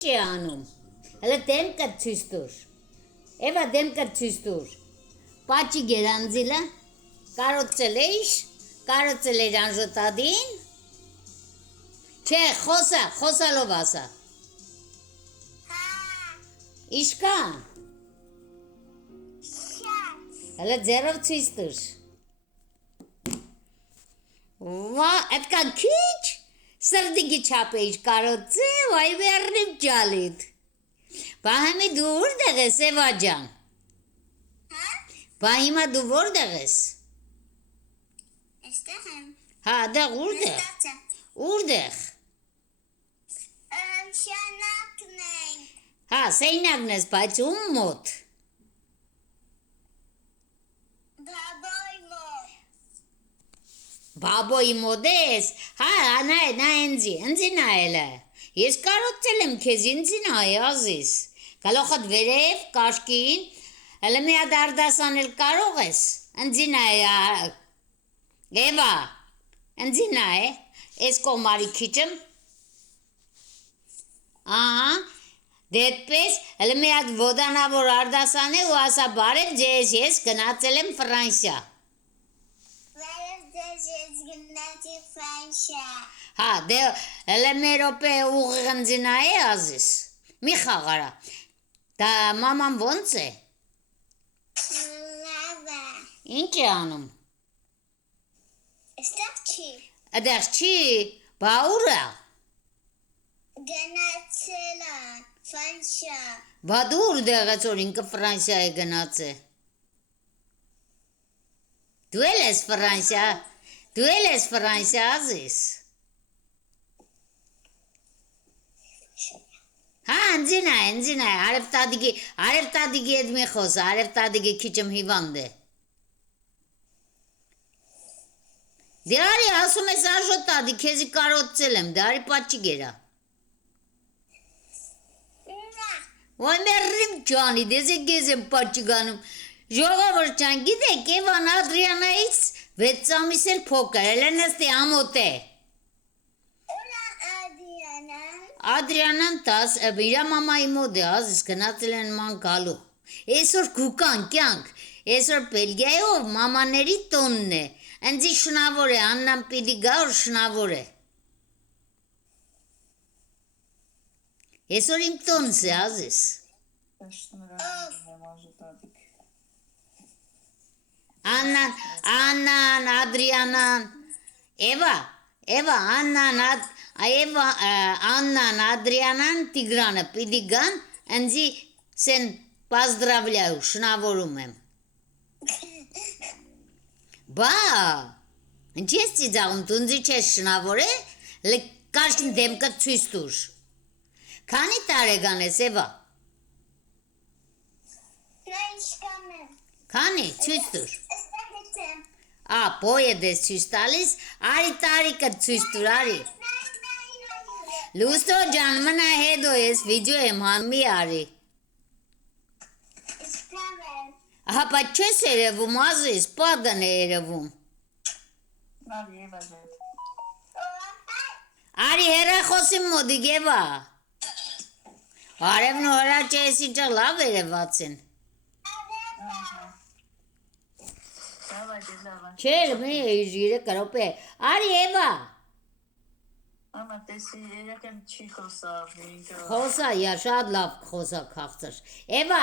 Չի անում։ Հələ դեմքը ցույց տուր։ Էվա դեմքը ցույց տուր։ Պաճի գերանձիլը կարոցել էիշ, կարոցել էր անժոտադին։ Չէ, խոսալով ասա։ Իշկա։ Հələ ձեռով ցույց տուր։ Վա, այդքան քիչ։ Սրդիգի չափ էիր կարոցել, այ վերնիմ ջալիդ։ Բա հիմա դու որտեղ ես, Էվա ջան։ Բա հիմա դու որտեղ ես։ Այստեղ եմ։ Հա, դեղ որտեղ։ Որտեղ։ Շանակն եմ։ Հա, սեյնակն ես, բայց ում մոտ։ Բաբոյ մոտ։ Բաբոյի մոտ ես։ Հա, նա ինձի նայելը։ Ես կարոցել եմ քեզ, ինձի նայ, ազիս։ Գալոխդ վերև, կաշկին, հələ մի հատ արդասանել կարող ես։ Ինձի նայ, Էվա, ինձի նայ, ես կողմարի քիչım։ Ահա, դեպպես, հələ մի հատ ոդանավոր արդասան է ու ասա բարև ձեզ, ես գնացել եմ Ֆրանսիա։ Բարև ձեզ, ես գնացի Ֆրանսիա։ Հա, դե հələ մի րոպե ուղիղ ինձի նայ, ազիս։ Մի խաղարա։ Դա մաման ոնց է։ Լավ է։ Ինչ է անում։ Այստեղ չի։ Այդեղ չի, բա ուր է։ Գնացել է Ֆրանսիա։ Բա դու որտեղ ես որ ինքը Ֆրանսիա է գնացել։ Դու էլ ես Ֆրանսիա, ազիս։ Հա, ինձի նայ, արևտադիգի հետ մի խոսա, արևտադիգի քիչım հիվանդ է։ Դե արի, ասում ես անժոտադի, քեզի կարոցել եմ, դե արի պաճի գերա։ Ոյ մերրիմ ջանի, դեզ եկեզ եմ պաճի գանում։ Ժողովուրդ ջան, գիտեք, Էվան Ադրիանայից 6 ամիս էլ փոքր, էլ նստի ամոթ է։ Ադրիանան 10, իր մամայի մոտ է, ազիս գնացել են ման գալու։ Այսօր գուկան կյանք, այսօր Բելգիայով մամաների տոնն է։ Ինձի շնավոր է, Աննան պիտի գա, որ շնավոր է։ Այսօր իմ տոնս է, ազիս։ Աննան, Ադրիանան, Էվա, Աննան, Ադրիանան, Տիգրանը պիտի գան, ինձի սեն պազդրավլյայու, շնավորում եմ։ Բա, ինչ ես ծիծաղում, դու ինձի չես շնավոր է, կաշկին դեմքը ցույց տուր։ Քանի տարեկան ես, Էվա։ Քանի, ցույց տուր։ Պոյ է դες ցույց տալիս, արի տարիքը ցույց տուր, արի։ Լուստո ջան, մնա հետո ես վիդեո եմ հանում, արի։ Ահա, բայց չես երևում, ազիս, պադն է երևում։ Արի հեռախոսի մոտիկ, Էվա։ Արևն ու հրաչը ես իջա լավ երևաց են։ Չէ, մի 3 րոպե։ Արի, Էվա։ Մամա, տեսի, երեքեմ չի խոսա։ Խոսա, շատ լավ խոսա քաղցր։ Էվա,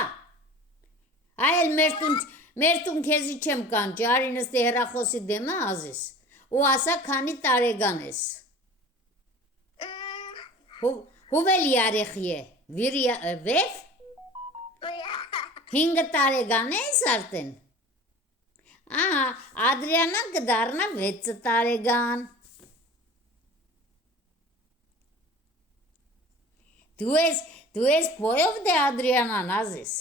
այլ մեր տուն քեզի չեմ կանչի, արի նստի հեռախոսի դեմը, ազիս, ու ասա քանի տարեկան ես։ Հուվել երեխի է, վև։ 5 տարեկան ես արդեն։ Ահա, Ադրիանան կդառնա 6 տարեկան։ Դու ես պոյով դե Ադրիանան, ազիս։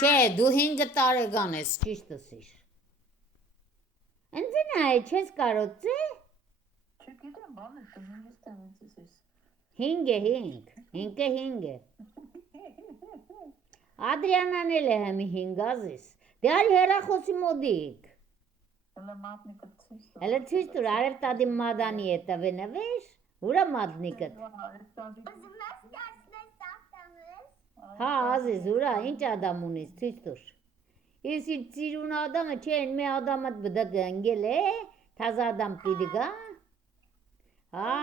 Չէ, դու 5 տարեկան ես, ճիշտ ասիր։ Ինձ նայ, չես կարոցել։ Չգիտեմ, բան է, դու ստանաց ես։ 5 է։ Ադրիանան էլ է հեմի 5, ազիս։ Դե արի հեռախոսի մոտիկ։ Հələ մատնիկը ցույց տուր։ Հələ ցույց տուր, արև տադի մադանի է տվենվեր, Ուրա մատնիկը։ Հա, ազիզ, ուրա, ինչ ադամ ունիս, ցույց տուր։ Իսկ ծիրուն ադամը չեն, մի ադամը բդա գանգել է, թազա ադամ պիտի գա։ Հա,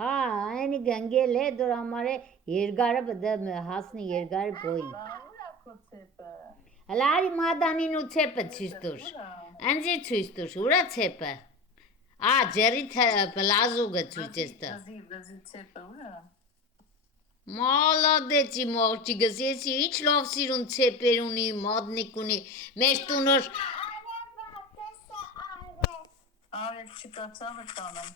հա, այնի գանգել է, դոր համար է երկարը բդա հասնի երկարը բոյին։ Հələ արի մադանին ու ցեպը ցույց տուր։ Անձի ցույց տուր, ուրա ցեպը։ Ա, ջերի պլազուգը ցույց ես տա։ Մալադեցի մաղջիկս, եսի ինչ լավ սիրուն ցեպեր ունի, մադնիկ ունի, մեր տունոր Արև չկա ծավը տանեմ։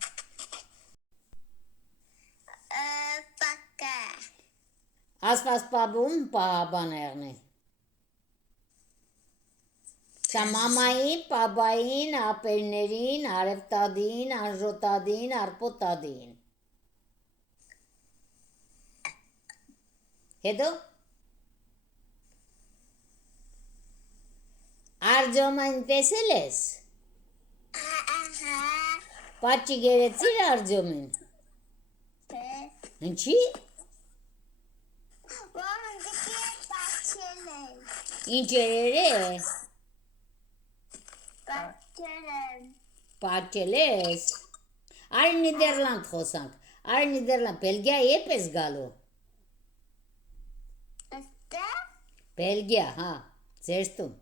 Պակա։ ասված պաբում պահաբաներն է։ Սա մամային, պաբային, ապերներին, արևտադին, անժոտադին, արպոտադին։ Հետո Արձոմային տեսել ես։ Պատճի գերեցիր Արձոմին։ Ինչի։ Ինչ երեր է։ Պատճել ես։ Արի Նիդերլանդ խոսանք։ Արի Նիդերլանդ, Բելգիա եփ ես գալու։ Բելգիա, հա, ձեր տուն։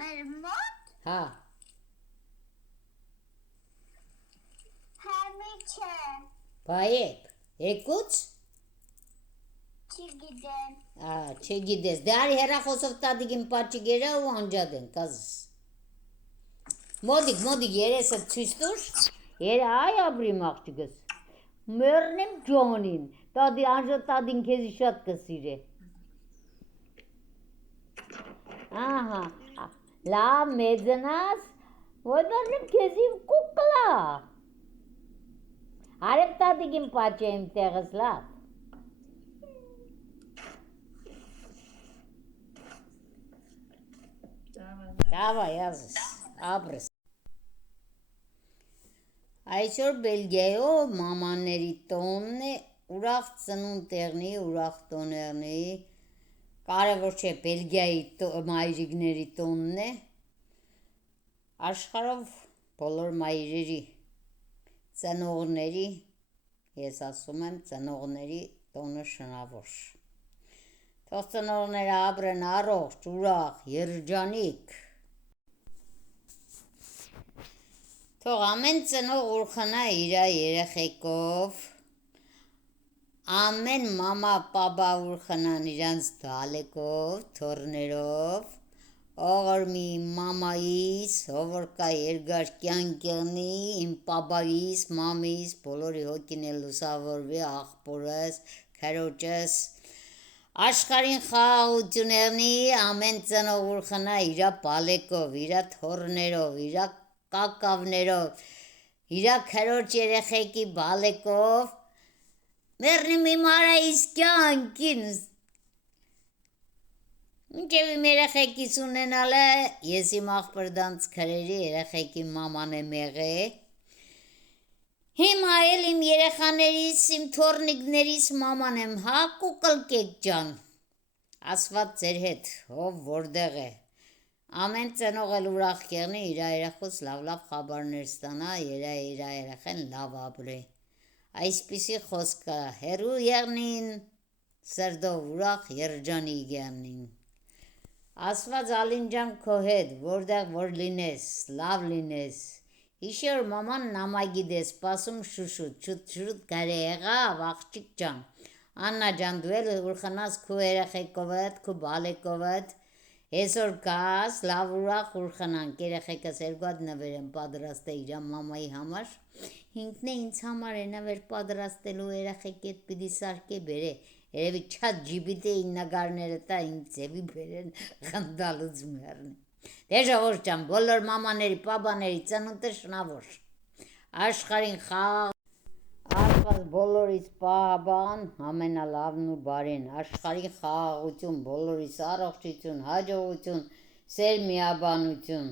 Մեր մոտ Հա, համի չէ, բա եփ, եկուց։ չգիտեմ, Չգիտես, դե արի հեռախոսով տատիկին պատճի գերա ու անջադեն, կազս։ Մոդիկ, երեսը ցույց տուր։ Երա այ ապրի մաղջիկս։ Մեռնեմ ջոնին, տատի անջոտ տատին քեզի շատ կսիրե։ Ահա, լավ մեծնաս, որ դառնեմ քեզի կուկլա։ Արև տատիկին պատճեմ տեղս լավ։ Davay yazız, abrız։ Այսօր Բելգիայով մամաների տոնն է, ուրախ ծնունդեղնի, ուրախ տոներնի, կարևոր չէ Բելգիայի մայրիկների տոնն է, աշխարհով բոլոր մայրերի ծնողների, ես ասում եմ ծնողների տոնը շնորհավոր։ Թող ծնողները ապրեն առողջ, ուրախ, երջանիկ։ Թող ամեն ծնող ուրախանա իր երեխեքով, ամեն մամա պապա ուրախանան իրանց դալեկով, թորներով, ողորմի մամայիս, հովոր կա երկար կյանք եղնի, իմ պապայիս, մամիս, բոլորի հոգին է լուսավորվի, աղբորս, քրոջս, աշխարհին խաղաղություն եղնի, ամեն ծնող ուրախանա իր բալեկով, իր թորներով, իր կակավներով, իր քրոջ երեխեքի բալեկով, մեռնի մի մարայիս կյանքին, մինչև իմ երեխեքիս ունենալ է, ես իմ աղբրդանց քրերի երեխեքի մաման եմ եղել, հիմա էլ իմ երեխաներիս, իմ թորնիկներիս մաման եմ, հա կուկլկեք ջան, ասված ձեր հետ, ով որտեղ է, ամեն ծնող էլ ուրախ եղնի, իր երեխուց լավ խաբարներ ստանա, իր երեխեն լավ ապրի, այսպիսի խոսքը, հերու եղնին, սրդով ուրախ երջանիկ եղնին, ասված ալինջան քո հետ, որտեղ որ լինես, լավ լինես, Իշոր մաման նամագիդես, սպասում շուտ գարե եղավ, աղջիկ ջան, Աննա ջան, դու էլ ուրխանաս քո երեխեքովդ, քո բալեկովդ, այսօր կաս, լավ ուրախ ուրխանանք, երեխեքս երկու հատ նվեր եմ պատրաստել իր մամայի համար, ինքն է ինձ համար է նվեր պատրաստելու երեխեքի հետ պիտի սարքե բերե, երևի չատ GPT-ի նկարները տա ինձ ձևի բերեն խնդալուց մեռնի։ Դե ժողովուրդ ջան, բոլոր մամաների, պապաների ծնունդը շնորհավոր։ Աշխարհին խաղաղ, Աստված բոլորիս պահապան, ամենալավն ու բարին, աշխարհին խաղաղություն, բոլորիս առողջություն, հաջողություն, սեր միաբանություն։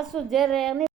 Ասու ջերեղնի